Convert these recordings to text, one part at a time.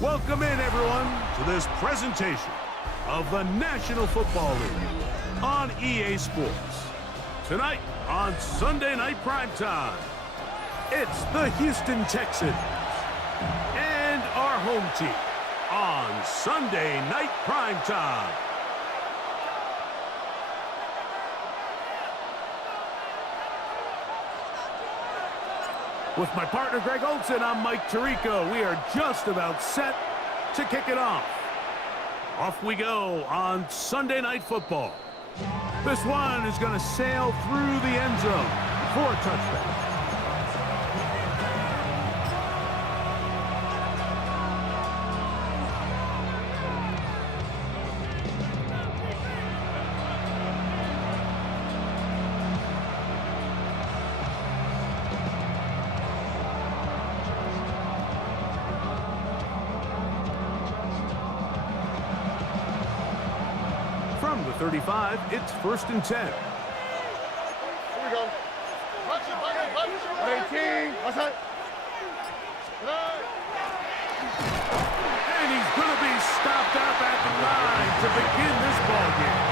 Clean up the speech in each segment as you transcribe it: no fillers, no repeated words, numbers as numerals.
Welcome in, everyone, to this presentation of the National Football League on EA Sports. Tonight on Sunday Night Primetime, it's the Houston Texans and our home team on Sunday Night Primetime. With my partner, Greg Olson, I'm Mike Tirico. We are just about set to kick it off. Off we go on Sunday Night Football. This one is going to sail through the end zone for a touchdown. From the 35, it's 1st and 10. Here we go. 18. What's that? And he's going to be stopped up at the line to begin this ball game.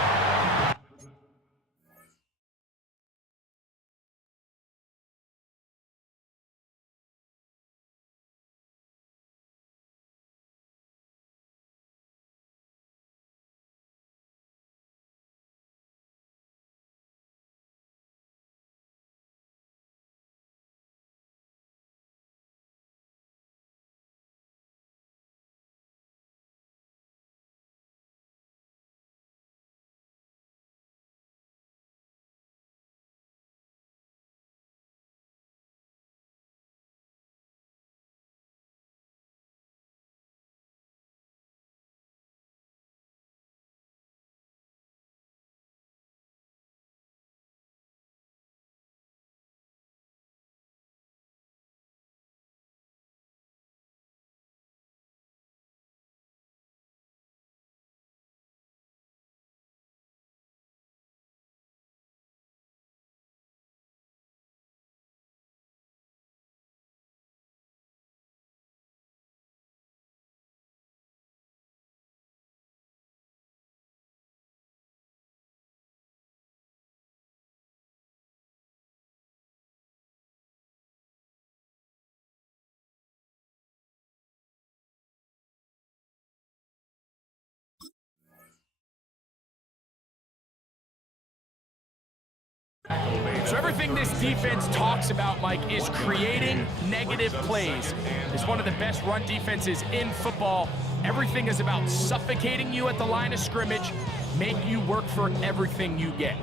So everything this defense talks about, Mike, is creating negative plays. It's one of the best run defenses in football. Everything is about suffocating you at the line of scrimmage, make you work for everything you get.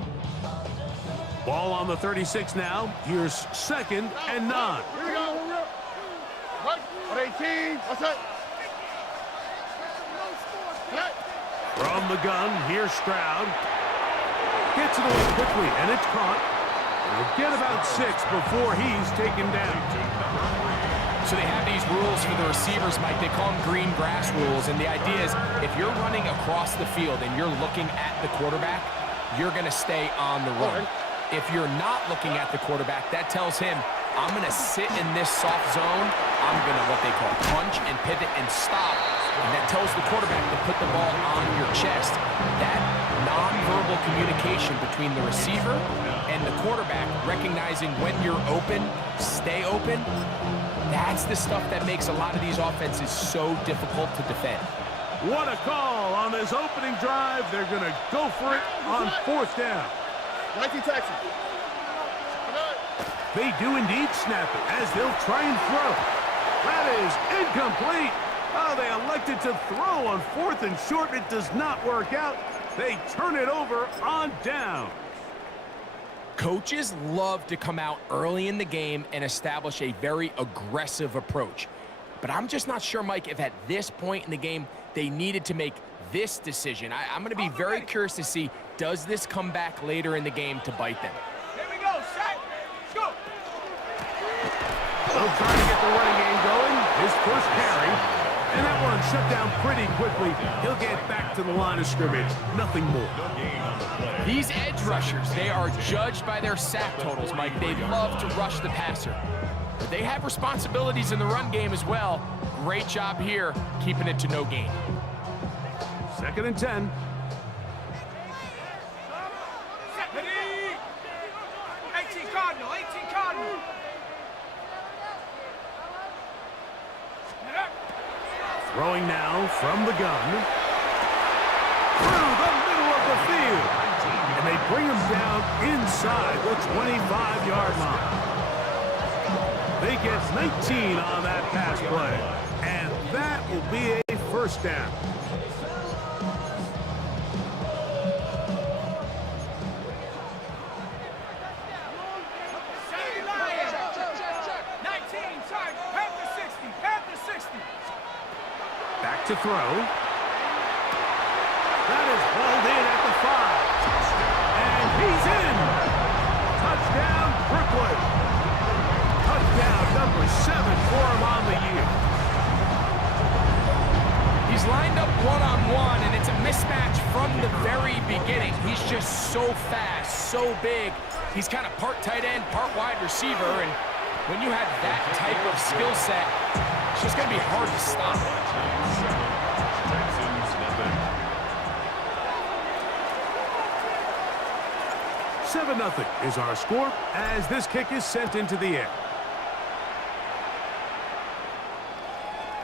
Ball on the 36 now. Here's 2nd and 9. Here we go. 18. What's that? From the gun, here's Stroud. Gets it away quickly, and it's caught. He'll get about 6 before he's taken down. So they have these rules for the receivers, Mike. They call them green grass rules, and the idea is if you're running across the field and you're looking at the quarterback, you're going to stay on the run. If you're not looking at the quarterback, that tells him, I'm going to sit in this soft zone. I'm going to what they call punch and pivot and stop. And that tells the quarterback to put the ball on your chest. That nonverbal communication between the receiver and the quarterback, recognizing when you're open, stay open, that's the stuff that makes a lot of these offenses so difficult to defend. What a call on this opening drive. They're going to go for it on 4th down. 19 Texas. They do indeed snap it as they'll try and throw. That is incomplete. Oh, they elected to throw on 4th and short. It does not work out. They turn it over on down. Coaches love to come out early in the game and establish a very aggressive approach. But I'm just not sure, Mike, if at this point in the game they needed to make this decision. I'm going to be very curious to see, does this come back later in the game to bite them? Here we go, set, go! They'll try to get the running game going. His first carry. And that one shut down pretty quickly. He'll get back to the line of scrimmage. Nothing more. These edge rushers, they are judged by their sack totals, Mike. They love to rush the passer. But they have responsibilities in the run game as well. Great job here, keeping it to no gain. 2nd and 10. Ready? 18 Cardinal, 18 Cardinal. Throwing now from the gun. Through the middle of the field. And they bring him down inside the 25-yard line. They get 19 on that pass play. And that will be a 1st down. Back to throw. That is hauled in at the 5. And he's in. Touchdown, Brooklyn. Touchdown number 7 for him on the year. He's lined up one-on-one, and it's a mismatch from the very beginning. He's just so fast, so big. He's kind of part tight end, part wide receiver, and when you have that type of skill set, it's just going to be hard to stop. 7-0 is our score as this kick is sent into the air.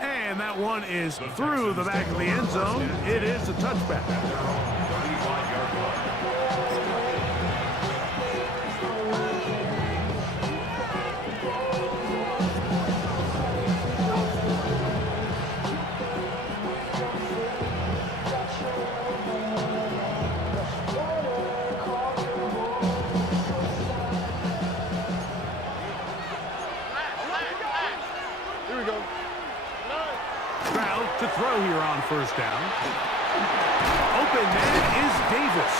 And that one is through the back of the end zone. It is a touchback. To throw here on 1st down. Open man is Davis.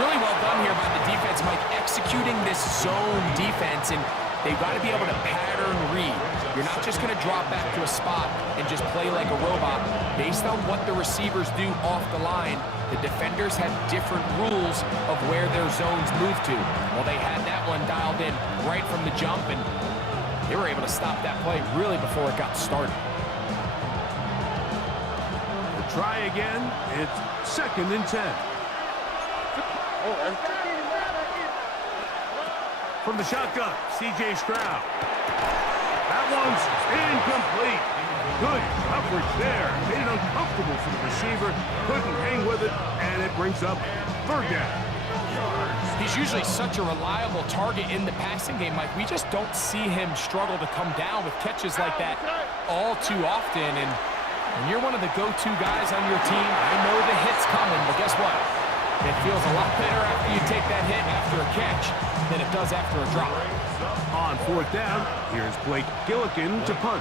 Really well done here by the defense, Mike, executing this zone defense, and they've got to be able to pattern read. You're not just going to drop back to a spot and just play like a robot. Based on what the receivers do off the line, the defenders have different rules of where their zones move to. Well, they had that one dialed in right from the jump, and they were able to stop that play really before it got started. Try again. It's 2nd and 10. From the shotgun, C.J. Stroud. That one's incomplete. Good coverage there. Made it uncomfortable for the receiver. Couldn't hang with it, and it brings up 3rd down. He's usually such a reliable target in the passing game, Mike. We just don't see him struggle to come down with catches like that all too often, and when you're one of the go-to guys on your team, I know the hit's coming, but guess what? It feels a lot better after you take that hit after a catch than it does after a drop. On 4th down, here's Blake Gillikin to punt.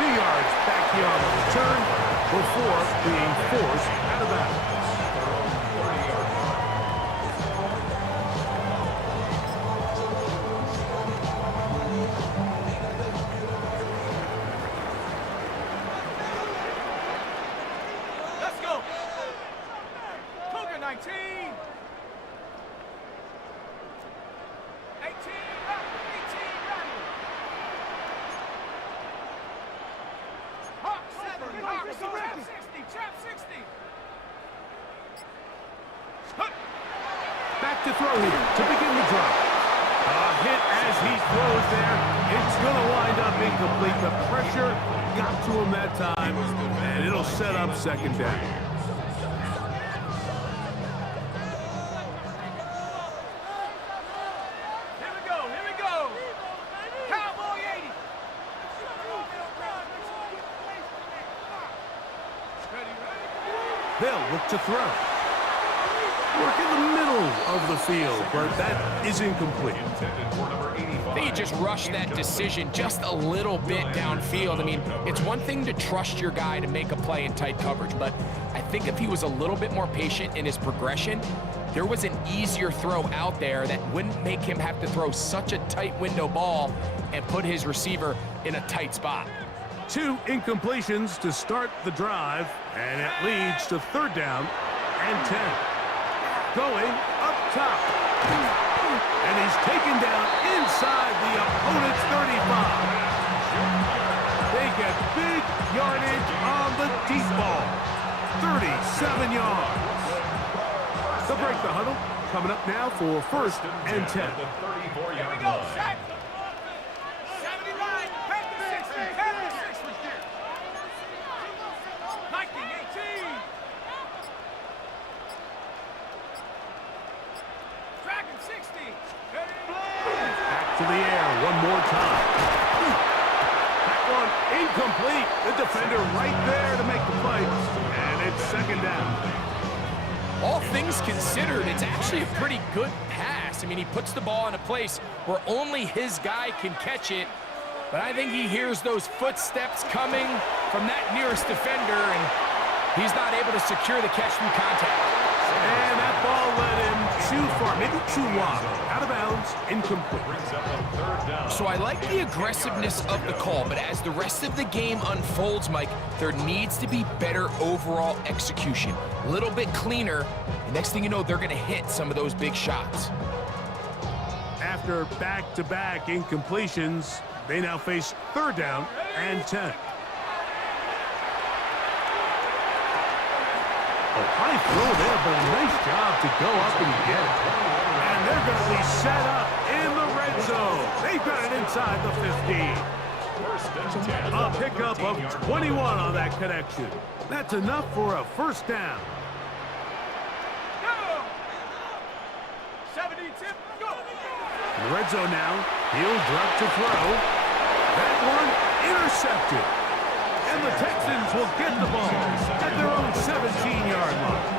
2 yards back here on the return before being forced out of bounds. Let's go. Cougar 19. 18, 18, Hawk 70, Hawk 60, trap 60. Back to throw here to begin the drive. A hit as he throws there. It's going to wind up incomplete. The pressure got to him that time, and it'll set up second down. Here we go, here we go. Cowboy 80. Ready, ready? They'll look to throw. Work in the middle of the field, but that is incomplete. I think he just rushed that decision just a little bit downfield. I mean, it's one thing to trust your guy to make a play in tight coverage, but I think if he was a little bit more patient in his progression, there was an easier throw out there that wouldn't make him have to throw such a tight window ball and put his receiver in a tight spot. 2 incompletions to start the drive, and it leads to third down and 10. Going up top. And he's taken down inside the opponent's 35. They get big yardage on the deep ball. 37 yards. They'll break the huddle. Coming up now for first and 10. Here we go, Shaq. 79, Panther 60, Panther 60. Viking 18. Dragon 60. Back to the air one more time. That one incomplete. The defender right there to make the play. And it's second down. All things considered, it's actually a pretty good pass. I mean, he puts the ball in a place where only his guy can catch it. But I think he hears those footsteps coming from that nearest defender, and he's not able to secure the catch through contact. And that ball led him too far, maybe too wide. Out of bounds, incomplete. So I like the aggressiveness of the call, but as the rest of the game unfolds, Mike, there needs to be better overall execution. A little bit cleaner, and next thing you know, they're going to hit some of those big shots. After back-to-back incompletions, they now face third down and 10. A high throw there, but a nice job to go up and get it. And they're going to be set up in the red zone. They've got it inside the 15. A pickup of 21 on that connection. That's enough for a first down. Go. 70 tip, go. In the red zone now, he'll drop to throw. That one intercepted. And the Texans will get the ball at their own 17-yard line.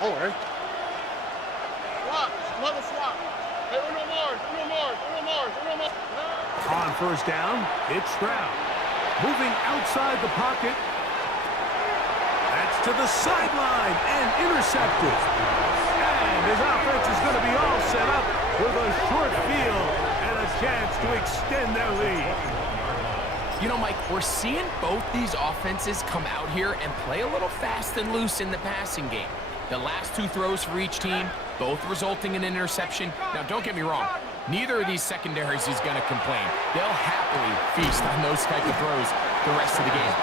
Oh, eh? Swap. Another swap. Hey, Uno Mars. On first down, it's Stroud. Moving outside the pocket. That's to the sideline and intercepted. And his offense is going to be all set up with a short field and a chance to extend their lead. You know, Mike, we're seeing both these offenses come out here and play a little fast and loose in the passing game. The last 2 throws for each team, both resulting in an interception. Now, don't get me wrong. Neither of these secondaries is going to complain. They'll happily feast on those type of throws the rest of the game.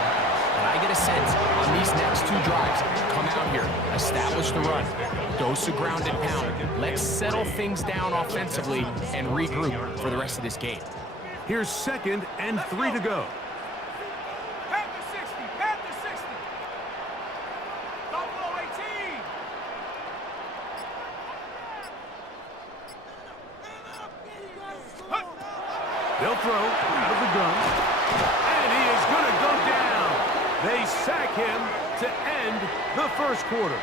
But I get a sense on these next 2 drives, come out here, establish the run, dose of ground and pound. Let's settle things down offensively and regroup for the rest of this game. Here's second and 3 to go. Panther 60, Panther 60. Buffalo 18. They'll throw out of the gun. And he is going to go down. They sack him to end the first quarter.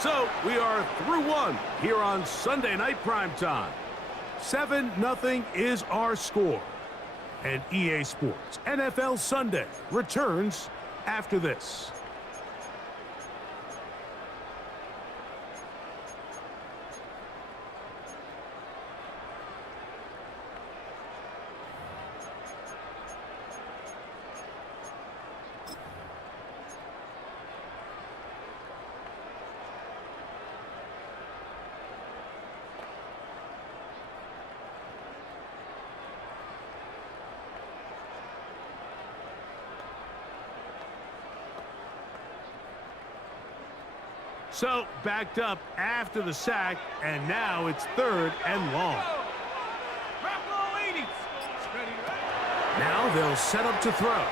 So we are through one here on Sunday Night Primetime. 7-0 is our score. And EA Sports NFL Sunday returns after this. So, backed up after the sack, and now it's 3rd and long. Now they'll set up to throw.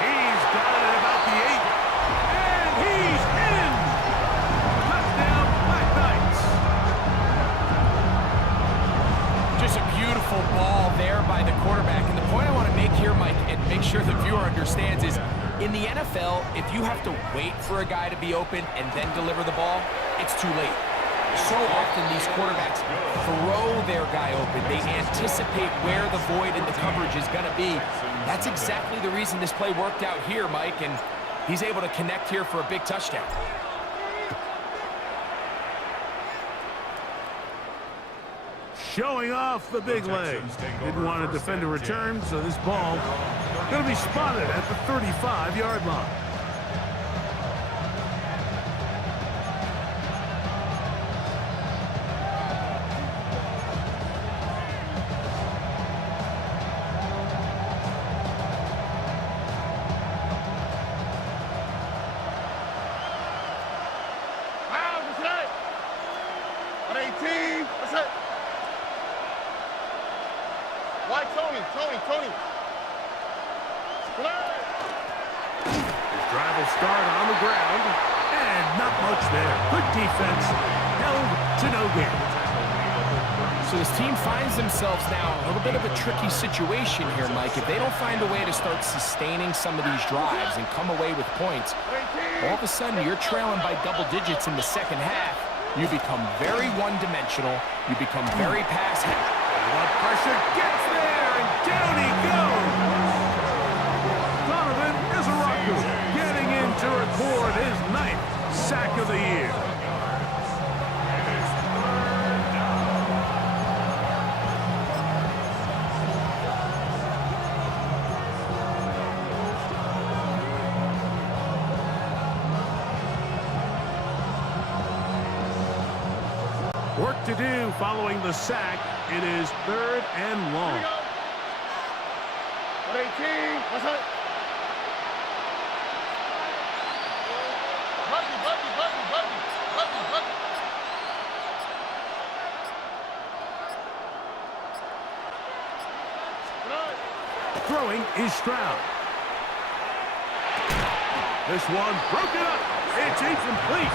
He's got it at about the 8. And he's in! Touchdown, Black Knights. Just a beautiful ball there by the quarterback. And the point I want to make here, Mike, and make sure the viewer understands is, in the NFL, if you have to wait for a guy to be open and then deliver the ball, it's too late. So often these quarterbacks throw their guy open. They anticipate where the void in the coverage is going to be. That's exactly the reason this play worked out here, Mike, and he's able to connect here for a big touchdown. Showing off the big legs. Didn't want to defend a return, so this ball going to be spotted at the 35-yard line. Wow, that's it. At 18, that's it. Why Tony? His drive will start on the ground, and not much there. Good defense, held to no gain. So this team finds themselves now in a little bit of a tricky situation here, Mike. If they don't find a way to start sustaining some of these drives and come away with points, all of a sudden you're trailing by double digits in the second half. You become very one-dimensional. You become very pass-heavy. What pressure gets there, and down he goes. Donovan Izaraku getting in to record his 9th sack of the year. Work to do following the sack. It is 3rd and long. At 18, that's it. Buggy. Throwing is Stroud. This one broken up. It's incomplete.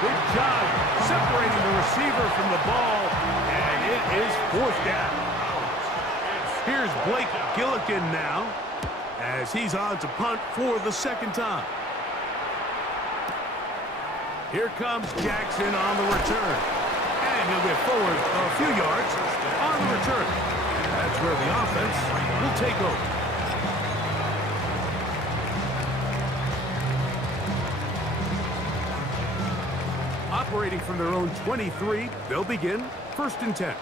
Good job separating the receiver from the ball, and it is 4th down. Here's Blake Gillikin now, as he's on to punt for the 2nd time. Here comes Jackson on the return, and he'll get forward a few yards on the return. That's where the offense will take over. Operating from their own 23, they'll begin 1st and 10.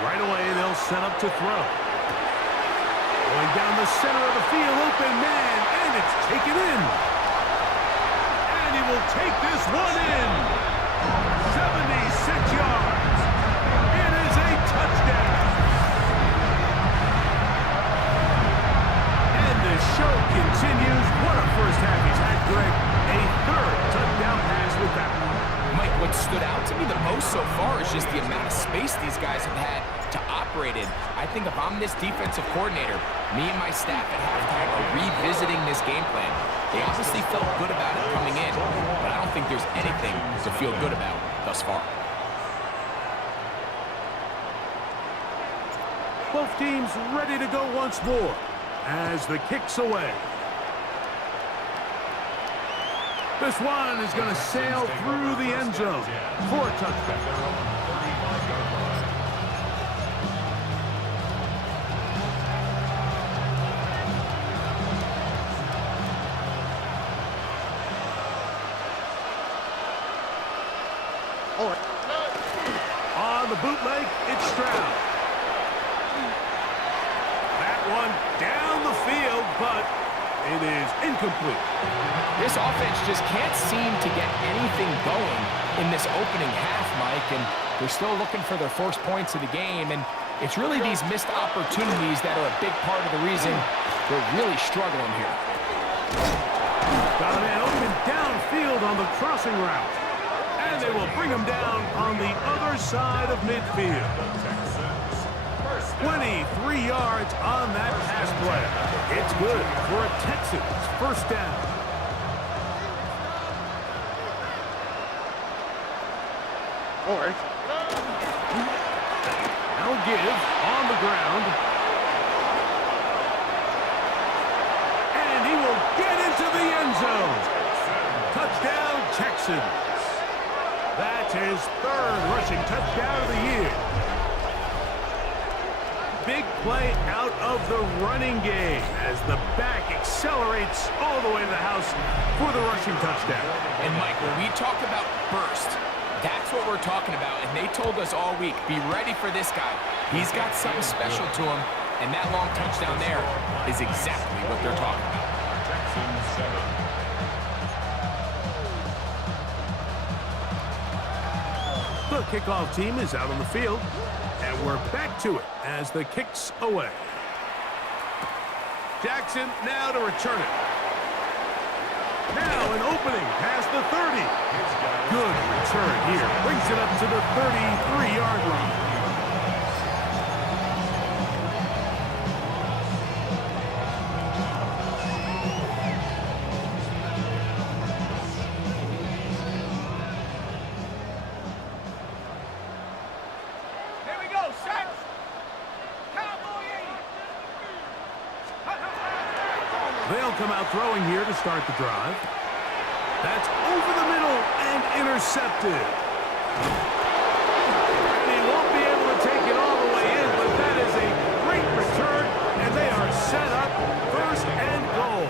Right away, they'll set up to throw. Going down the center of the field, open man, and it's taken in. And he will take this one in. 76 yards. It is a touchdown. And the show continues. What a first half he's had, Greg. A 3rd touchdown pass with that one. Mike, what stood out to me the most so far is just the amount of space these guys have had to operate in. I think if I'm this defensive coordinator, me and my staff at halftime are revisiting this game plan. They obviously felt good about it coming in, but I don't think there's anything to feel good about thus far. Both teams ready to go once more as the kick's away. This one is going to sail through the end zone for a touchdown. On the bootleg, it's Stroud. That one down the field, but it is incomplete. This offense just can't seem to get anything going in this opening half, Mike, and they're still looking for their first points of the game, and it's really these missed opportunities that are a big part of the reason they're really struggling here. Got a man open downfield on the crossing route. And they will bring him down on the other side of midfield. 23 yards on that pass play. It's good for a Texans first down. All right. Now give on the ground. And he will get into the end zone. Touchdown, Texans. That's his third rushing touchdown of the year. Big play out of the running game as the back accelerates all the way to the house for the rushing touchdown. And Mike, when we talk about burst, that's what we're talking about. And they told us all week, be ready for this guy. He's got something special to him. And that long touchdown there is exactly what they're talking about. The kickoff team is out on the field, and we're back to it as the kick's away. Jackson now to return it. Now an opening past the 30. Good return here. Brings it up to the 33-yard line. They'll come out throwing here to start the drive. That's over the middle and intercepted. And he won't be able to take it all the way in, but that is a great return, and they are set up first and goal.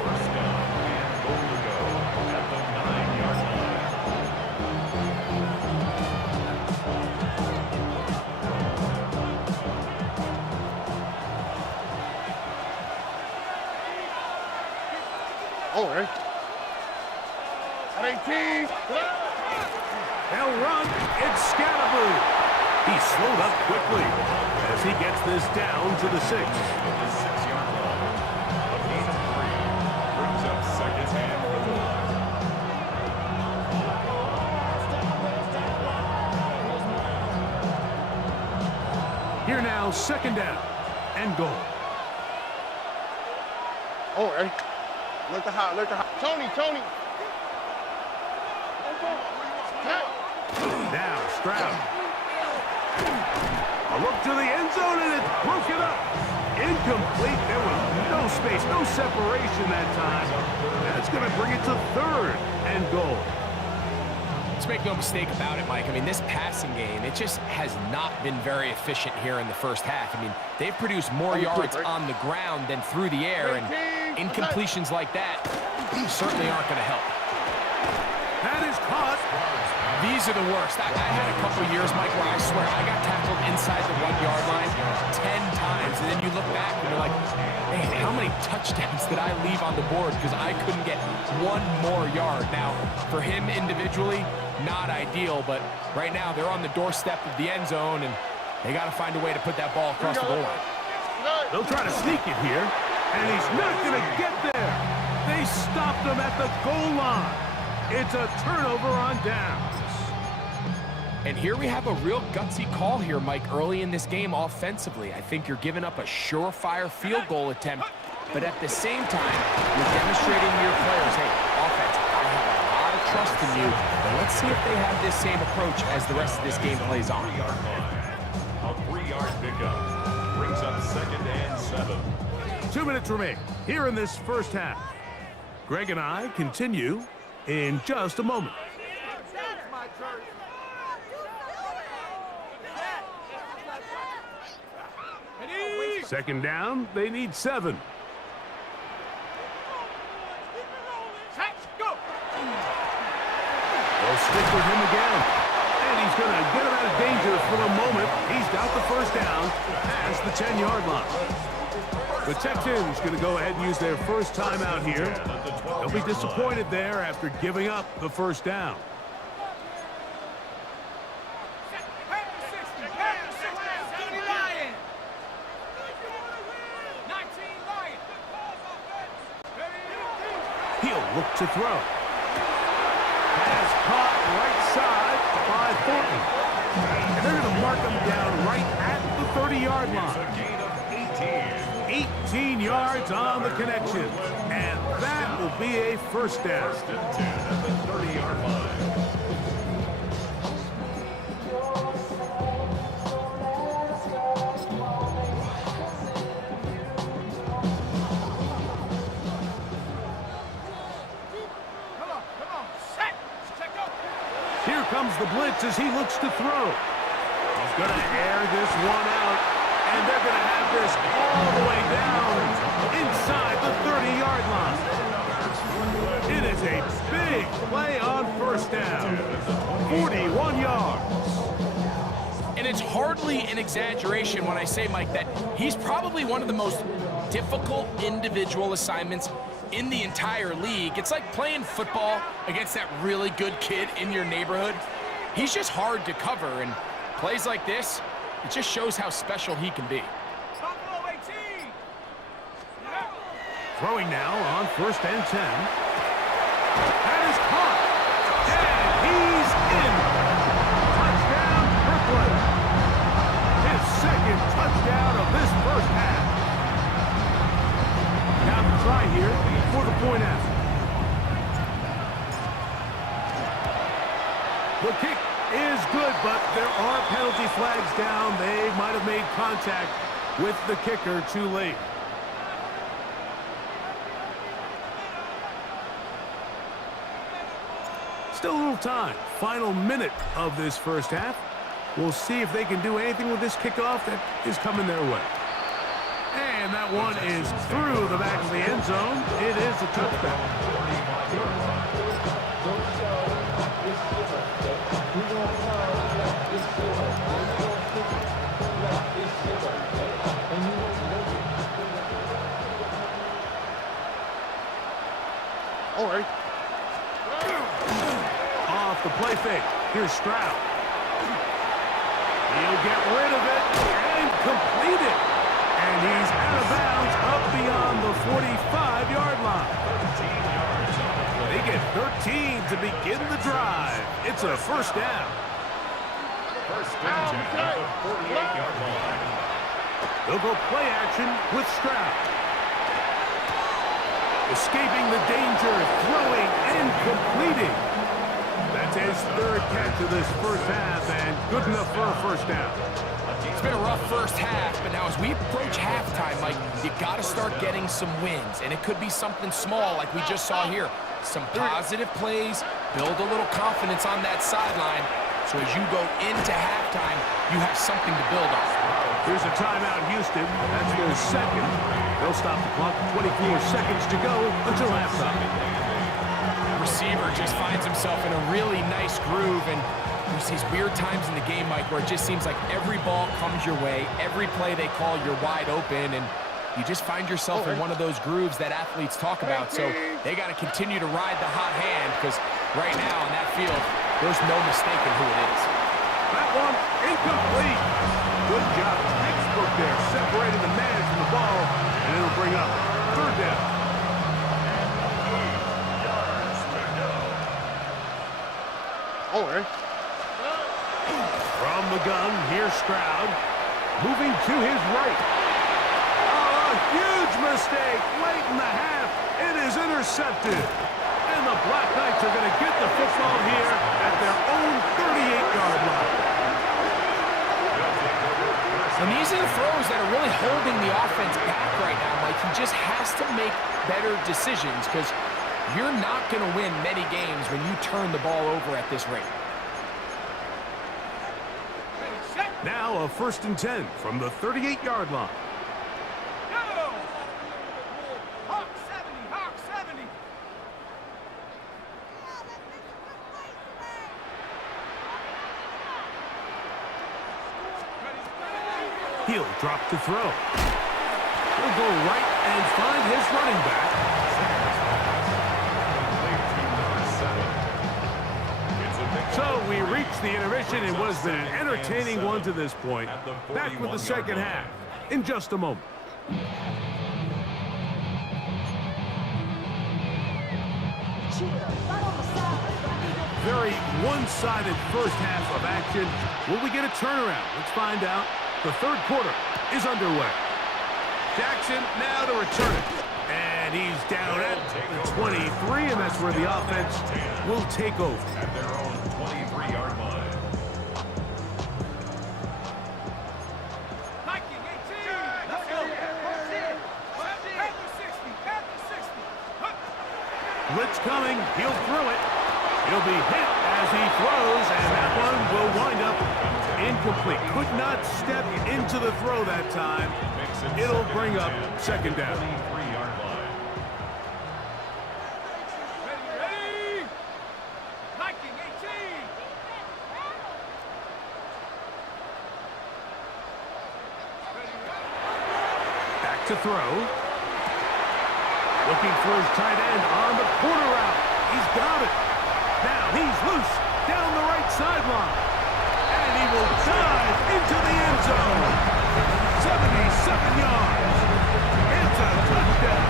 All right. At 18. They'll run. It's Scatterboo. He slowed up quickly as he gets this down to the 6. Brings up second hand. Here now, second down and goal. All right. Look to high, look to high. Tony. Now Stroud. A look to the end zone, and it's broken up. Incomplete. There was no space, no separation that time. That's going to bring it to third and goal. Let's make no mistake about it, Mike. I mean, this passing game, it just has not been very efficient here in the first half. I mean, they've produced more yards on the ground than through the air, and incompletions like that certainly aren't going to help. That is caught. These are the worst. I had a couple years, Mike, where I swear I got tackled inside the 1-yard line 10 times, and then you look back and you're like, man, how many touchdowns did I leave on the board because I couldn't get one more yard? Now, for him individually, not ideal, but right now they're on the doorstep of the end zone, and they got to find a way to put that ball across the goal line. They'll try to sneak it here, and he's not going to get there. They stopped him at the goal line. It's a turnover on downs. And here we have a real gutsy call here, Mike, early in this game offensively. I think you're giving up a surefire field goal attempt, but at the same time, you're demonstrating to your players, hey, offense, I have a lot of trust in you, but let's see if they have this same approach as the rest of this game plays on. A 3-yard pickup. brings up 2nd and 7. 2 minutes remain here in this first half. Greg and I continue in just a moment. Second down, they need 7. They'll stick with him again. And he's going to get him out of danger for the moment. He's got the first down past the 10-yard line. The Texans going to go ahead and use their first timeout here. They'll be disappointed there after giving up the first down. He'll look to throw. Pass caught right side by Thornton. And they're going to mark him down right at the 30-yard line. 18 yards on the connection. And that will be a first down. 1st and 10 at the 30-yard line. Here comes the blitz as he looks to throw. He's going to air this one out, and they're going to have this all the way down inside the 30-yard line. It is a big play on first down. 41 yards. And it's hardly an exaggeration when I say, Mike, that he's probably one of the most difficult individual assignments in the entire league. It's like playing football against that really good kid in your neighborhood. He's just hard to cover, and plays like this, it just shows how special he can be. Throwing now on 1st and 10. That is caught. And he's in. Touchdown, Brooklyn. His 2nd touchdown of this first half. Now the try here for the point after. The kick is good, but there are penalty flags down. They might have made contact with the kicker too late. Still a little time. Final minute of this first half. We'll see if they can do anything with this kickoff that is coming their way. And that one is through the back of the end zone. It is a touchback. All right. Off the play fake. Here's Stroud. He'll get rid of it and complete it. And he's out of bounds up beyond the 45-yard line. They get 13 to begin the drive. It's a first down. 1st and 10 at the 48-yard line. They'll go play action with Stroud. Escaping the danger, throwing and completing. That's his 3rd catch of this first half, and good enough for a first down. It's been a rough first half, but now as we approach halftime, Mike, you got to start getting some wins, and it could be something small like we just saw here. Some positive plays, build a little confidence on that sideline, so as you go into halftime, you have something to build on. Here's a timeout, Houston. That's their 2nd. They'll stop the clock. 24 seconds to go until halftime. The receiver just finds himself in a really nice groove, and there's these weird times in the game, Mike, where it just seems like every ball comes your way, every play they call, you're wide open, and you just find yourself in one of those grooves that athletes talk about. So they got to continue to ride the hot hand, because right now on that field, there's no mistaking who it is. That one incomplete. Good job. Textbook there, separating the man from the ball, and it'll bring up 3rd down. All right. From the gun, here's Stroud. Moving to his right. Oh, a huge mistake late in the half. It is intercepted. And the Black Knights are going to get the football here at their own 38-yard line. And these are the throws that are really make better decisions because you're not going to win many games when you turn the ball over at this rate. Now a 1st and 10 from the 38-yard line. Go! Hawk 70, Hawk 70. He'll drop to throw. He'll go right and find his running back. So we reached the intermission. It was an entertaining one to this point. Back with the second half in just a moment. Very one-sided first half of action. Will we get a turnaround? Let's find out. The third quarter is underway. Jackson now to return it. And he's down at the 23, and that's where the offense will take over. At their own 23-yard line. Viking 18. Let's go. Panther 60, Panther 60. Blitz coming. He'll throw it. He'll be hit as he throws, and that one will wind up incomplete. Could not step into the throw that time. It'll bring up second down. 23-yard line. Ready? Viking 18. Back to throw. Looking for his tight end on the corner route. He's got it. Now he's loose down the right sideline. And he will dive into the end zone. 77 yards. It's a touchdown.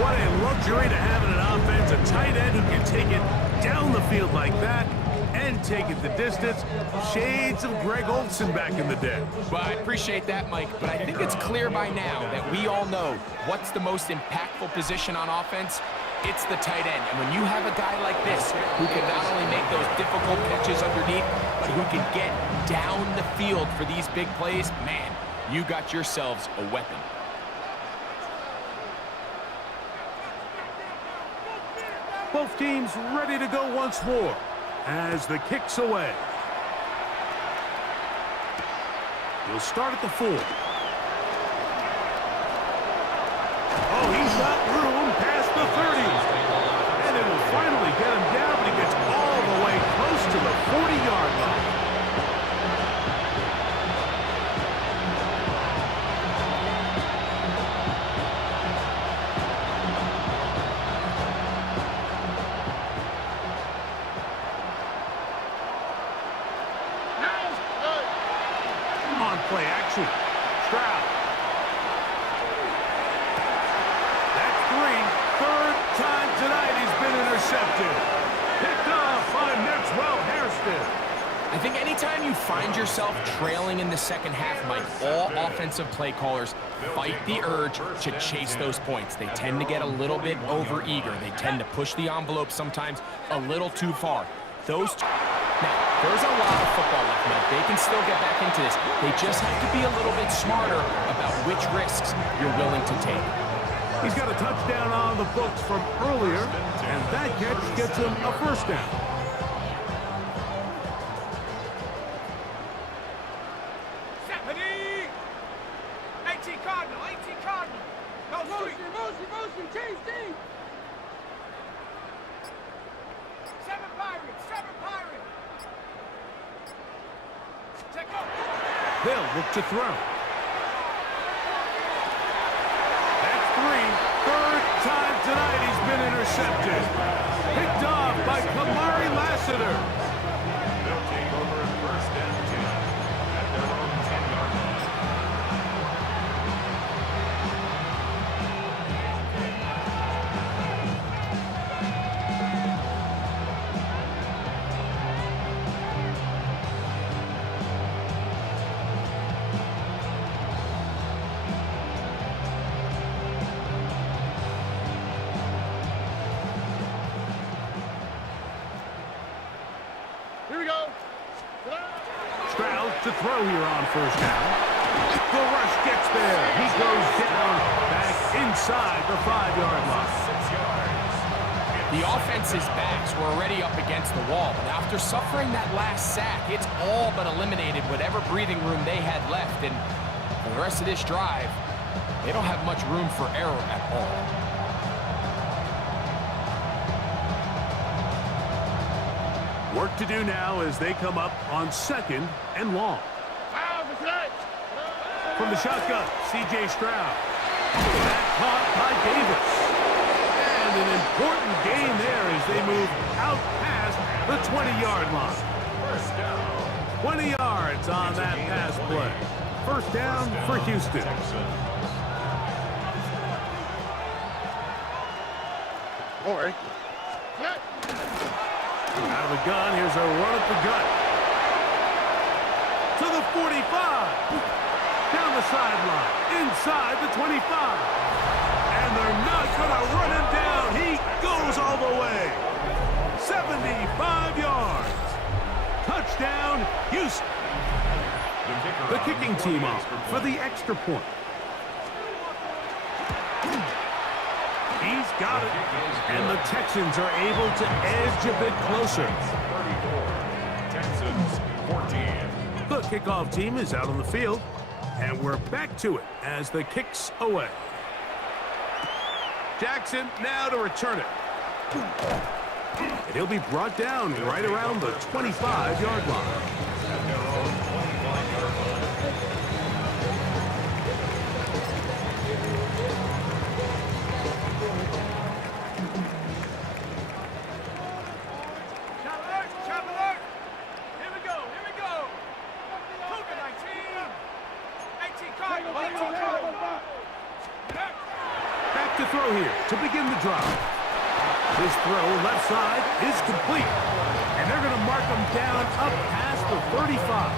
What a luxury to have in an offense. A tight end who can take it down the field like that and take it the distance. Shades of Greg Olsen back in the day. Well, I appreciate that, Mike, but I think it's clear by now that we all know what's the most impactful position on offense. It's the tight end. And when you have a guy like this who can not only make those difficult catches underneath, but who can get down the field for these big plays, man, you got yourselves a weapon. Both teams ready to go once more as the kick's away. He'll start at the 4. Oh, he's got room past the 30. And it will finally get him down, but he gets all the way close to the 40-yard line. On play action. Stroud. That's 3. Third time tonight he's been intercepted. Picked off by Maxwell Hairston. I think anytime you find yourself trailing in the second half, Mike, all offensive play callers fight the urge to chase those points. They tend to get a little bit overeager. They tend to push the envelope sometimes a little too far. Now, there's a lot of football left, Mike. They can still get back into this. They just have to be a little bit smarter about which risks you're willing to take. He's got a touchdown on the books from earlier, and that catch gets him a first down. Ready? 18 Cardinal, 18 Cardinal. No, motion, change team. 7 Pirates, 7 Pirates. Check out. They'll look to throw. That's 3. Third time tonight he's been intercepted. Picked off by Kamari Lassiter. They'll take over at 1st and 10 at their own 10-yard line. Here we go. Stroud to throw here on first down. The rush gets there. He goes down back inside the 5-yard line. 6 yards. The offense's backs were already up against the wall, but after suffering that last sack, it's all but eliminated whatever breathing room they had left, and for the rest of this drive, they don't have much room for error at all. Work to do now as they come up on 2nd and long. From the shotgun, C.J. Stroud. That caught by Davis. And an important gain there as they move out past the 20-yard line. First down. 20 yards on that pass play. First down for Houston. All right. Out of the gun, here's a run at the gut. To the 45. Down the sideline, inside the 25. And they're not going to run him down. He goes all the way. 75 yards. Touchdown, Houston. The kicking team off for the extra point. He's got it. And the Texans are able to edge a bit closer. 34. Texans 14. The kickoff team is out on the field. And we're back to it as the kick's away. Jackson now to return it. And he'll be brought down right around the 25-yard line. At their own 25-yard line. Shot alert! Here we go! Cougar 19! 18 Cardinals! 18 Cardinals! Back to throw here to begin the drive. This throw left side is complete. And they're going to mark him down up past the 35.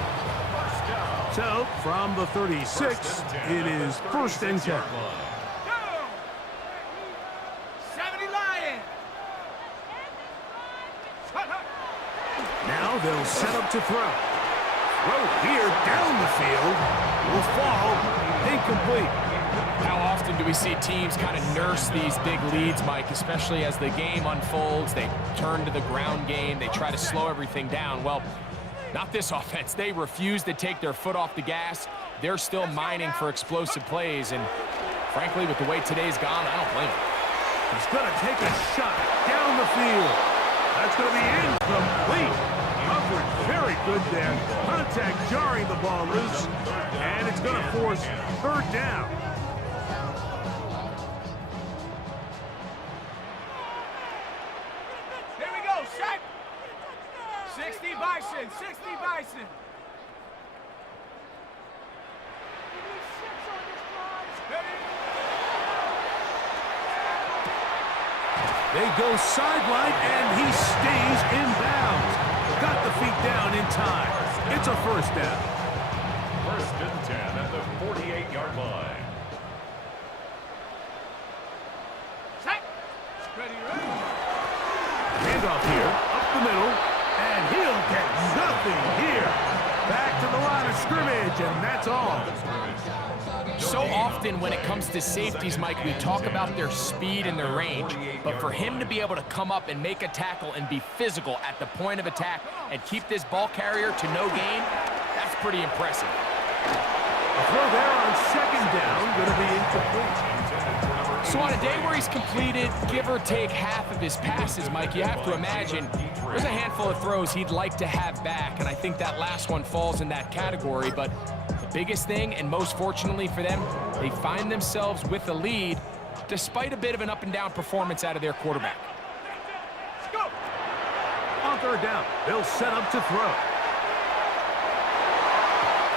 So, from the 36, it is 1st and 10. 70 Lions! Now they'll set up to throw. Throw here down the field. Will fall incomplete. How often do we see teams kind of nurse these big leads, Mike, especially as the game unfolds? They turn to the ground game. They try to slow everything down. Well, not this offense. They refuse to take their foot off the gas. They're still mining for explosive plays, and frankly, with the way today's gone, I don't blame them. He's going to take a shot down the field. That's going to be incomplete. Coverage very good there. Contact jarring the ball loose, and it's going to force 3rd down. Here we go, Shaq! 60 Bison! 60 Bison! They go sideline, and he stays in bounds. Got the feet down in time. It's a 1st down. 1st and 10 at the 48-yard line. Shaq! Ready, ready! Handoff here, up the middle, and he'll get nothing here. Back to the line of scrimmage, and that's all. So often when it comes to safeties, Mike, we talk about their speed and their range, but for him to be able to come up and make a tackle and be physical at the point of attack and keep this ball carrier to no gain, that's pretty impressive. A throw there on 2nd down, going to be incomplete. So on a day where he's completed, give or take half of his passes, Mike, you have to imagine there's a handful of throws he'd like to have back, and I think that last one falls in that category, but the biggest thing, and most fortunately for them, they find themselves with the lead despite a bit of an up-and-down performance out of their quarterback. Go! On 3rd down, they'll set up to throw.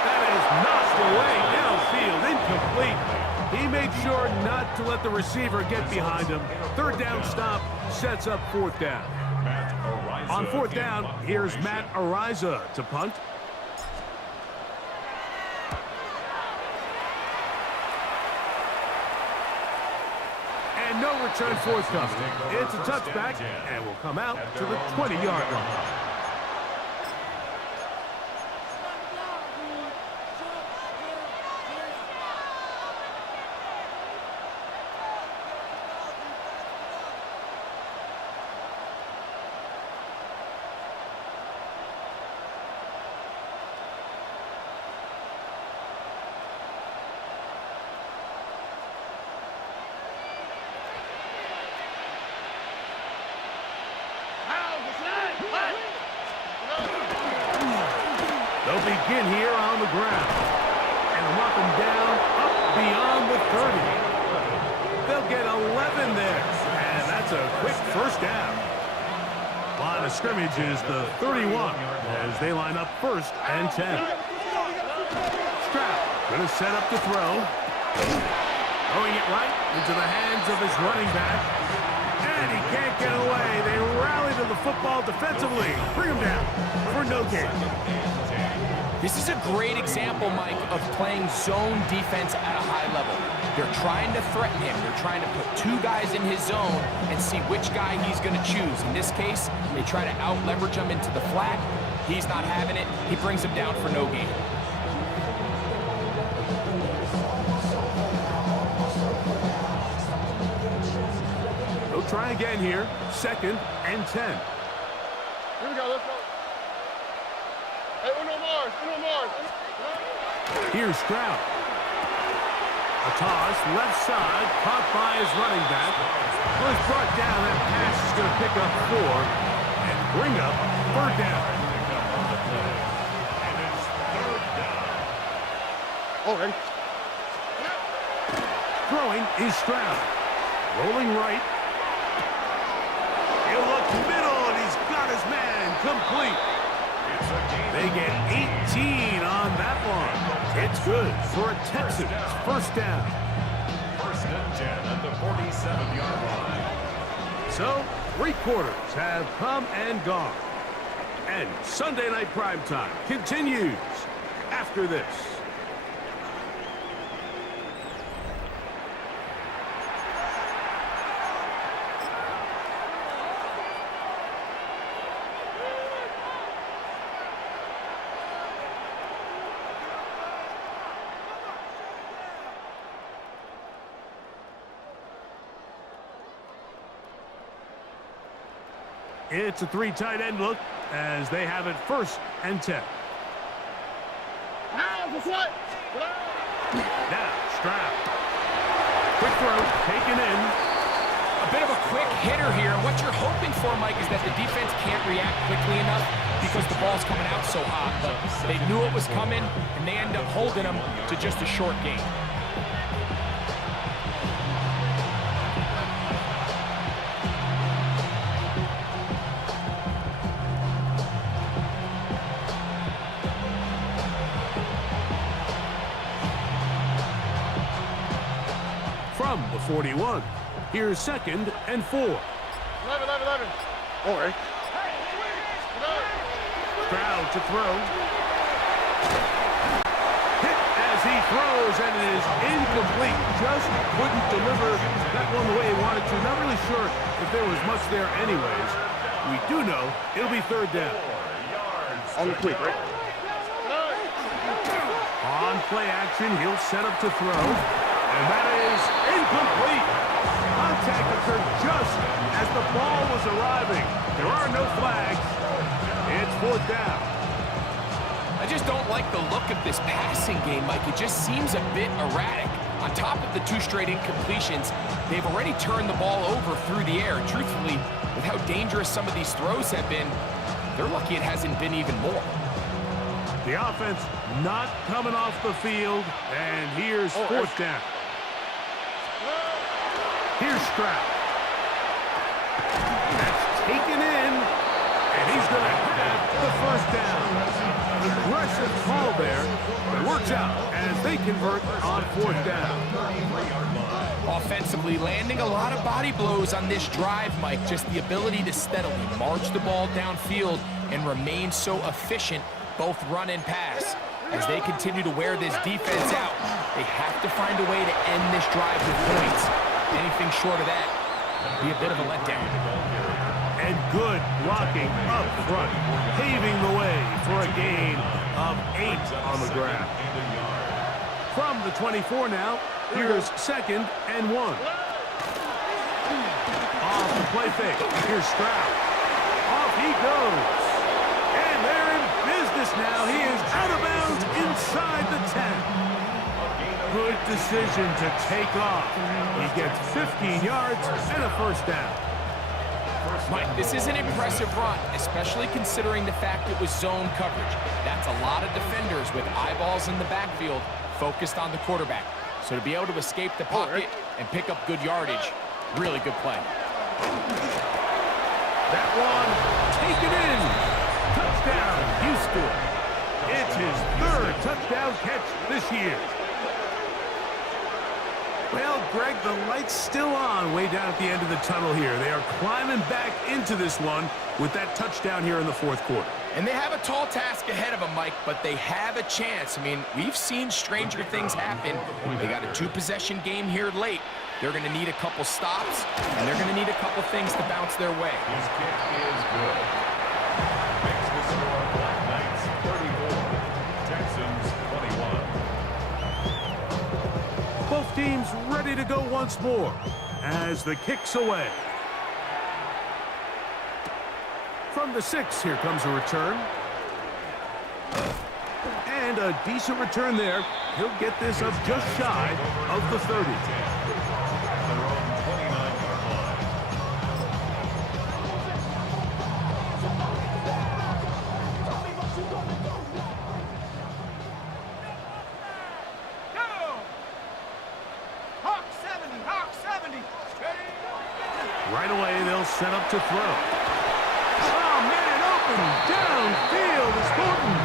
That is knocked away downfield, incomplete. He made sure not to let the receiver get behind him. 3rd down stop sets up 4th down. On 4th down, here's Matt Ariza to punt. And no return forthcoming. It's a touchback, and will come out to the 20-yard line. They'll begin here on the ground and lock them down up beyond the 30. They'll get 11 there, and that's a quick first down. Line of scrimmage is the 31 as they line up 1st and 10. Stroud going to set up to throw. Throwing it right into the hands of his running back. And he can't get away. They rally to the football defensively. Bring him down for no gain. This is a great example, Mike, of playing zone defense at a high level. They're trying to threaten him. They're trying to put 2 guys in his zone and see which guy he's going to choose. In this case, they try to out-leverage him into the flat. He's not having it. He brings him down for no gain. They'll try again here. 2nd and 10. Here we go, let's go. Hey, Uno Mars. Here's Stroud. A toss, left side, caught by his running back. Was brought down. That pass is going to pick up 4 and bring up 3rd down. Already. Throwing is Stroud. Rolling right. He'll look middle, and he's got his man complete. They get 18 on that one. It's good for a Texans 1st down. 1st and 10 at the 47-yard line. So, 3 quarters have come and gone. And Sunday Night Primetime continues after this. It's a 3 tight end look as they have it 1st and 10. Now, Stroud. Quick throw, taken in. A bit of a quick hitter here. What you're hoping for, Mike, is that the defense can't react quickly enough because the ball's coming out so hot. But they knew it was coming, and they end up holding them to just a short gain. From the 41, here's 2nd and 4. 11. All right. Stroud to throw. Hit as he throws, and it is incomplete. Just couldn't deliver that one the way he wanted to. Not really sure if there was much there anyways. We do know it'll be 3rd down. On the quick, right? On play action, he'll set up to throw. And that is incomplete. Contact occurred just as the ball was arriving. There are no flags. It's 4th down. I just don't like the look of this passing game, Mike. It just seems a bit erratic. On top of the 2 straight incompletions, they've already turned the ball over through the air. Truthfully, with how dangerous some of these throws have been, they're lucky it hasn't been even more. The offense not coming off the field, and here's 4th down. Here's Stroud. That's taken in, and he's going to have the 1st down. Aggressive call there, but it works out as they convert on 4th down. Offensively, landing a lot of body blows on this drive, Mike. Just the ability to steadily march the ball downfield and remain so efficient, both run and pass. As they continue to wear this defense out, they have to find a way to end this drive with points. Anything short of that would be a bit of a letdown. And good blocking up front, paving the way for a gain of 8 on the ground. From the 24 now, here's 2nd and 1. Off the play fake, here's Stroud. Off he goes. And they're in business now. He is out of bounds inside the 10. Good decision to take off. He gets 15 yards and a 1st down. Mike, this is an impressive run, especially considering the fact it was zone coverage. That's a lot of defenders with eyeballs in the backfield focused on the quarterback. So to be able to escape the pocket and pick up good yardage, really good play. That one, taken in. Touchdown, Houston. It's his third touchdown catch this year. Well, Greg, the light's still on way down at the end of the tunnel here. They are climbing back into this one with that touchdown here in the fourth quarter. And they have a tall task ahead of them, Mike, but they have a chance. I mean, we've seen stranger things happen. They got a two-possession game here late. They're going to need a couple stops, and they're going to need a couple things to bounce their way. His kick is good. Makes the score Black Knights 34, Texans 21. Both teams ready to go once more as the kick's away. From the 6, here comes a return. And a decent return there. He'll get this up just shy of the 30. At their own 29-yard line. Go! Hawk 70, Hawk 70. Right away, they'll set up to throw. Oh, man, open downfield is Thornton.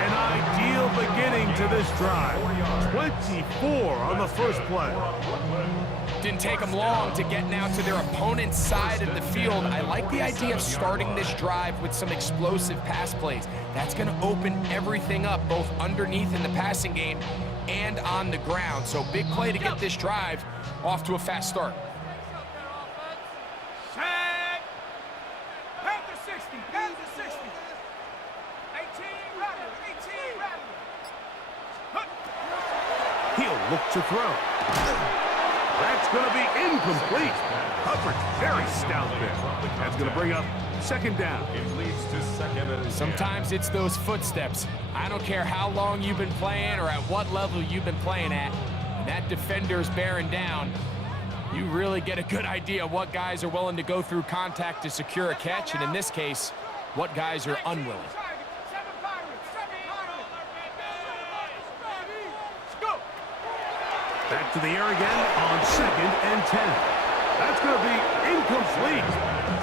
An ideal beginning to this drive. 24 on the first play. Didn't take them long to get now to their opponent's side of the field. I like the idea of starting this drive with some explosive pass plays. That's going to open everything up, both underneath in the passing game and on the ground. So big play to get this drive off to a fast start. Set. Panther 60, Panther 60. 18, rattle, 18, rattle. He'll look to throw. That's going to be incomplete. Coverage very stout there. That's going to bring up second down. It leads to second and 10. Sometimes it's those footsteps. I don't care how long you've been playing or at what level you've been playing at. When that defender's bearing down, you really get a good idea of what guys are willing to go through contact to secure a catch, and in this case, what guys are unwilling. Back to the air again on second and 10. That's going to be incomplete.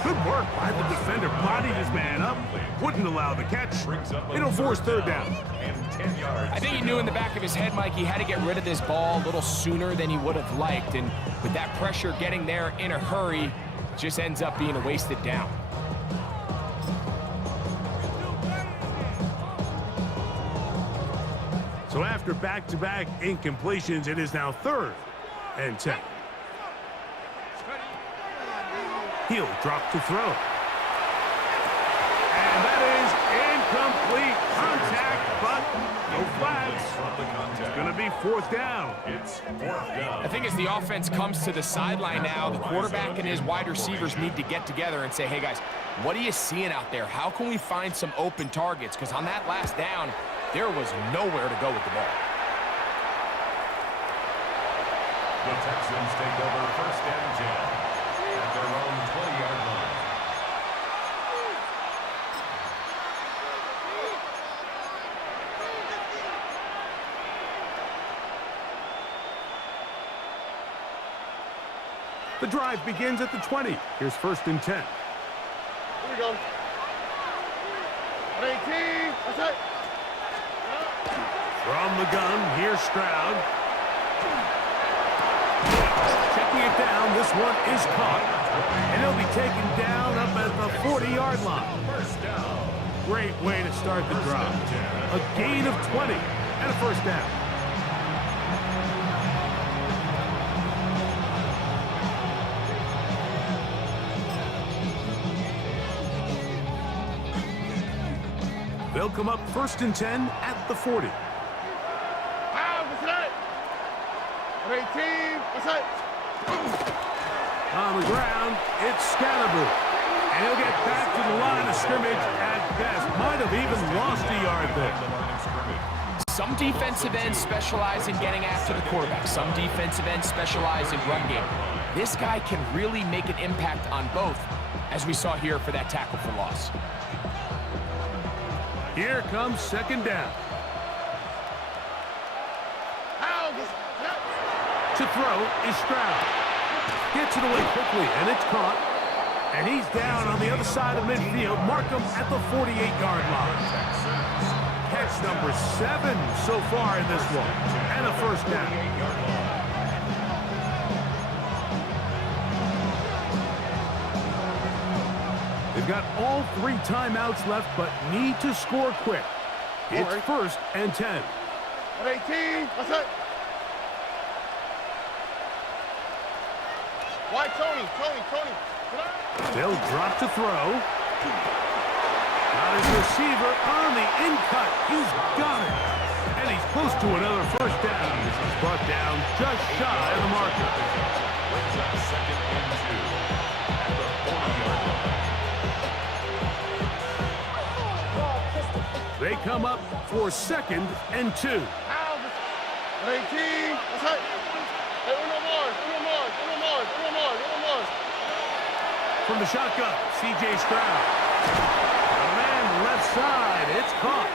Good work by the defender. Bodied his man up. Wouldn't allow the catch. It'll force third down. And 10 yards. I think he knew in the back of his head, Mike, he had to get rid of this ball a little sooner than he would have liked. And with that pressure getting there in a hurry, it just ends up being a wasted down. So after back-to-back incompletions, it is now third and 10. He'll drop to throw. And that is incomplete contact, but no flags. It's going to be fourth down. It's fourth down. I think as the offense comes to the sideline now, the quarterback and his wide receivers need to get together and say, hey, guys, what are you seeing out there? How can we find some open targets? Because on that last down, there was nowhere to go with the ball. The Texans take over first and 10 at their own 20-yard line. The drive begins at the 20. Here's first and 10. Here we go. At 18, that's it. From the gun, here's Stroud. Checking it down, this one is caught. And he'll be taken down up at the 40-yard line. First down. Great way to start the drive. A gain of 20 and a first down. They'll come up first and 10 at the 40. Wow, that's it. At 18, that's it. On the ground, it's Scalaboo. And he'll get back to the line of scrimmage at best. Might have even lost a yard there. Some defensive ends specialize in getting after the quarterback. Some defensive ends specialize in run game. This guy can really make an impact on both. as we saw here for that tackle for loss. Here comes second down. To throw is Stroud. Gets it away quickly, and it's caught. And he's down on the other side of midfield. Mark him at the 48-yard line. Catch number 7 so far in this one. And a first down. They've got all 3 timeouts left, but need to score quick. It's first and 10. 18. What's up? Why, Tony? They'll drop to throw. Got his receiver on the in-cut. He's got it. And he's close to another first down. He's brought down just shy of the marker. Brings up second and 2 at the 40-yard line. They come up for second and 2. 18. What's up? Hey, uno more. From the shotgun, C.J. Stroud. The man left side. It's caught.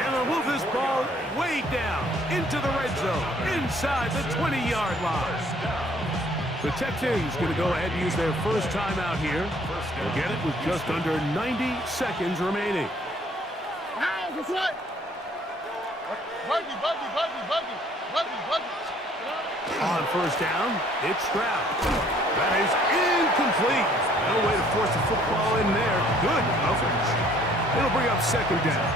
And they'll move this ball way down into the red zone, inside the 20-yard line. The Texans going to go ahead and use their first timeout here. They'll get it with just under 90 seconds remaining. What's up? Buggy. On first down, it's Stroud. That is incomplete. No way to force the football in there. Good coverage. It'll bring up second down.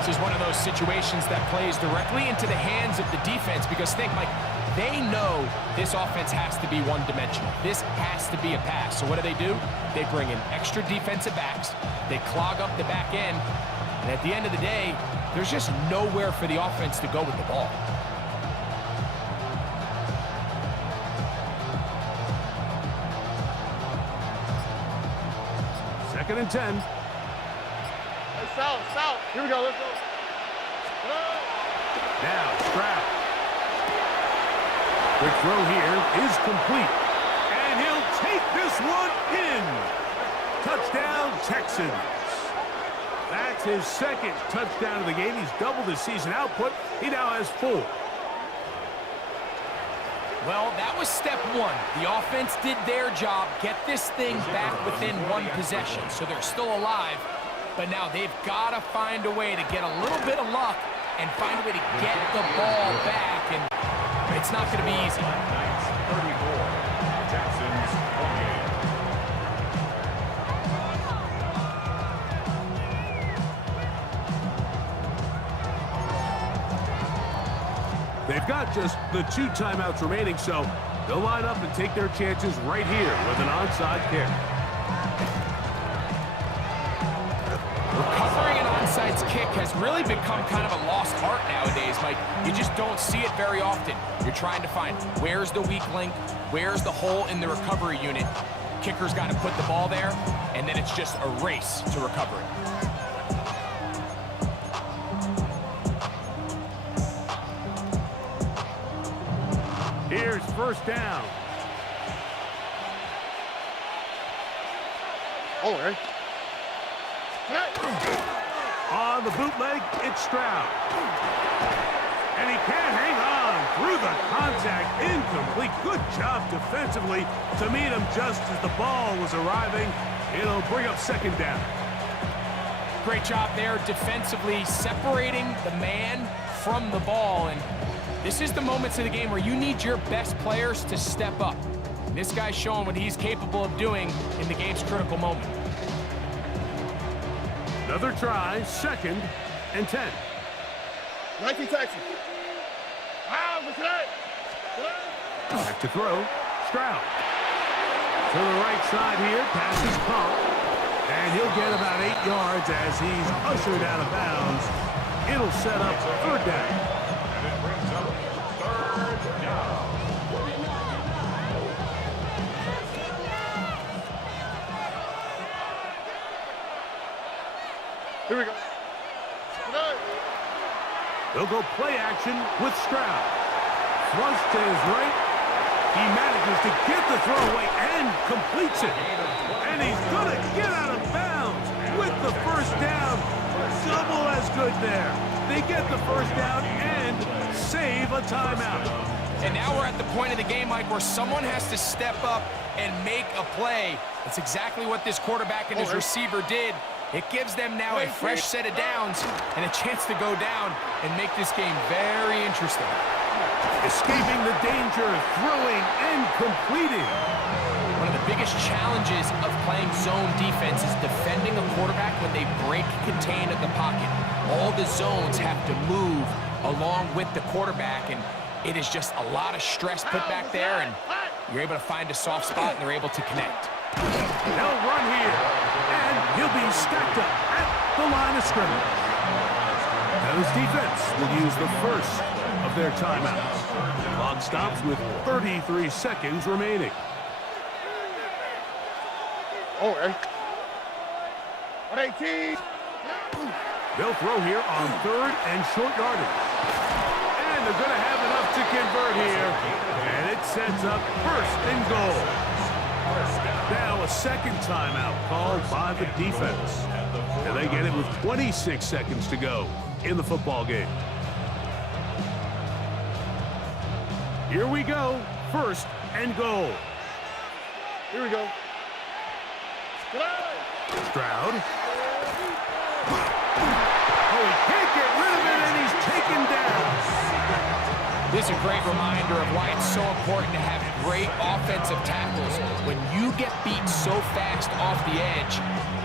This is one of those situations that plays directly into the hands of the defense because think, Mike, they know this offense has to be one-dimensional. This has to be a pass. So what do? They bring in extra defensive backs. They clog up the back end. And at the end of the day, there's just nowhere for the offense to go with the ball. Second and 10. Hey, South. Here we go. Let's go. Now, Stroud. Quick throw here is complete. And he'll take this one in. Touchdown, Texans. That's his second touchdown of the game. He's doubled his season output. He now has 4. Well, that was step 1. The offense did their job, get this thing back within 1 possession. So they're still alive, but now they've got to find a way to get a little bit of luck and find a way to get the ball back, and it's not going to be easy. 34, Texans 28. They've got just the 2 timeouts remaining, so they'll line up and take their chances right here with an onside kick. Recovering an onside kick has really become kind of a lost art nowadays, Mike. You just don't see it very often. You're trying to find where's the weak link, where's the hole in the recovery unit. Kicker's got to put the ball there, and then it's just a race to recover it. Here's first down. All right. On the bootleg, it's Stroud. And he can't hang on through the contact. Incomplete. Good job defensively to meet him just as the ball was arriving. It'll bring up second down. Great job there defensively, separating the man from the ball. And this is the moments of the game where you need your best players to step up. And this guy's showing what he's capable of doing in the game's critical moment. Another try, second and 10. 19 Texans. Back to throw, Stroud. To the right side here, pass is caught. And he'll get about 8 yards as he's ushered out of bounds. It'll set up third down. And it brings up third down. Here we go. They'll go play action with Stroud. Flush to his right. He manages to get the throw away and completes it. And good there. They get the first down and save a timeout. And now we're at the point of the game, Mike, where someone has to step up and make a play. That's exactly what this quarterback and his receiver did. It gives them now a fresh set of downs and a chance to go down and make this game very interesting. Escaping the danger, throwing and completing. One of the biggest challenges of playing zone defense is defending a quarterback when they break contain of the pocket. All the zones have to move along with the quarterback, and it is just a lot of stress put back there, and you're able to find a soft spot, and they're able to connect. They'll run here, and he'll be stacked up at the line of scrimmage. Now this defense will use the first of their timeouts. Clock stops with 33 seconds remaining. Okay. 18. They'll throw here on 3rd and short yardage. And they're going to have enough to convert here. And it sets up 1st and goal. Now a second timeout called by the defense. And they get it with 26 seconds to go in the football game. Here we go. 1st and goal. Here we go. Stroud. Oh, he can't get rid of it, and he's taken down. This is a great reminder of why it's so important to have great offensive tackles. When you get beat so fast off the edge,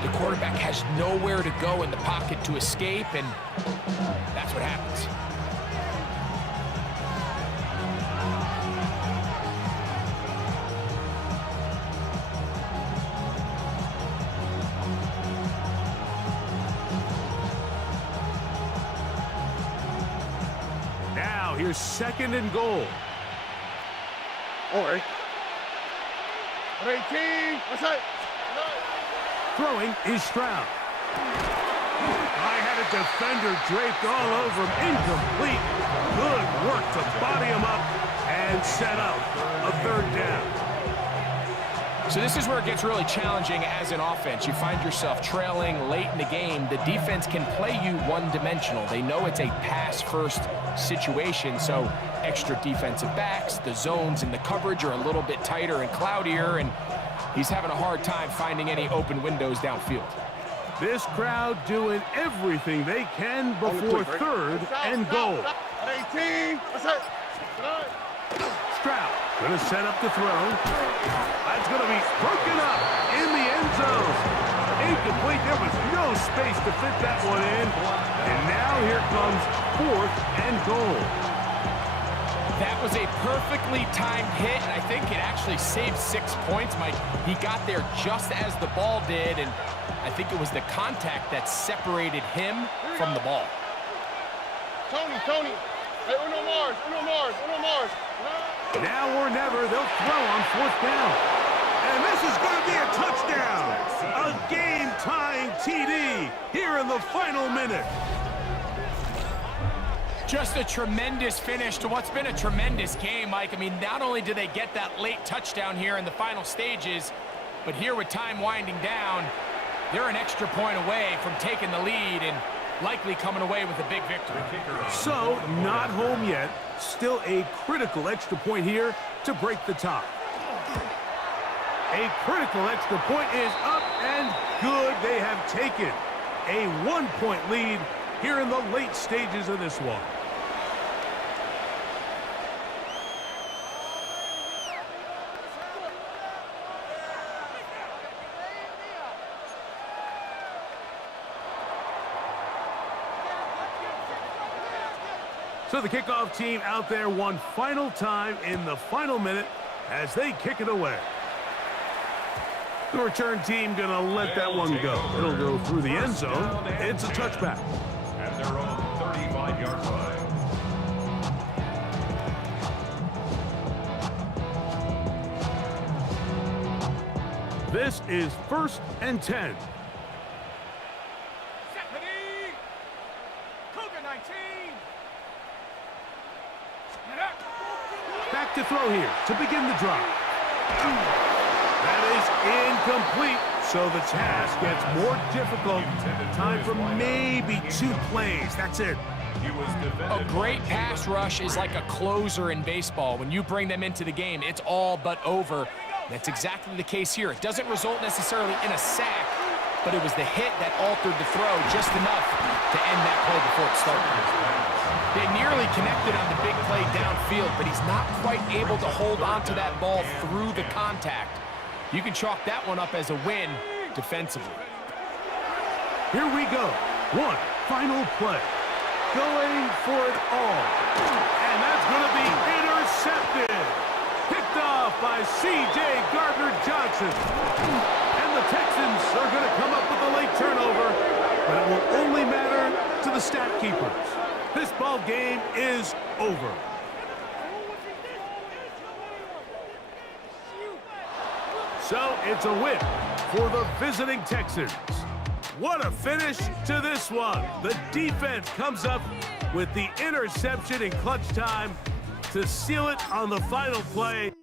the quarterback has nowhere to go in the pocket to escape, and that's what happens. Here's 2nd and goal. All right. 18. That's it. Throwing is Stroud. I had a defender draped all over him. Incomplete. Good work to body him up and set up a 3rd down. So this is where it gets really challenging as an offense. You find yourself trailing late in the game. The defense can play you one-dimensional. They know it's a pass-first situation, so extra defensive backs, the zones and the coverage are a little bit tighter and cloudier, and he's having a hard time finding any open windows downfield. This crowd doing everything they can before 3rd and goal. 18. That's it. Stroud going to set up the throw. That's going to be broken up in the end zone. Incomplete. There was no space to fit that one in. And now here comes 4th and goal. That was a perfectly timed hit, and I think it actually saved 6 points, Mike. He got there just as the ball did, and I think it was the contact that separated him from the ball. Tony. Hey, Uno Mars. Now or never, they'll throw on 4th down. And this is going to be a touchdown. A game-tying TD here in the final minute. Just a tremendous finish to what's been a tremendous game, Mike. I mean, not only do they get that late touchdown here in the final stages, but here with time winding down, they're an extra point away from taking the lead and likely coming away with a big victory. So, not home yet. Still a critical extra point here to break the tie. A critical extra point is up and good. They have taken a 1-point lead here in the late stages of this one. So the kickoff team out there one final time in the final minute as they kick it away. The return team going to let that one go. It'll go through the end zone. It's a touchback. At their own 35-yard line. This is 1st and 10. Back to throw here to begin the drive. That is incomplete. So the task gets more difficult. Time for maybe 2 plays. That's it. A great pass rush is like a closer in baseball. When you bring them into the game, it's all but over. That's exactly the case here. It doesn't result necessarily in a sack, but it was the hit that altered the throw just enough to end that play before it started. They nearly connected on the big play downfield, but he's not quite able to hold on to that ball through the contact. You can chalk that one up as a win defensively. Here we go. One final play. Going for it all. And that's going to be intercepted. Picked off by C.J. Gardner-Johnson. And the Texans are going to come up with a late turnover, but it will only matter to the stat keepers. This ball game is over. So it's a win for the visiting Texans. What a finish to this one. The defense comes up with the interception in clutch time to seal it on the final play.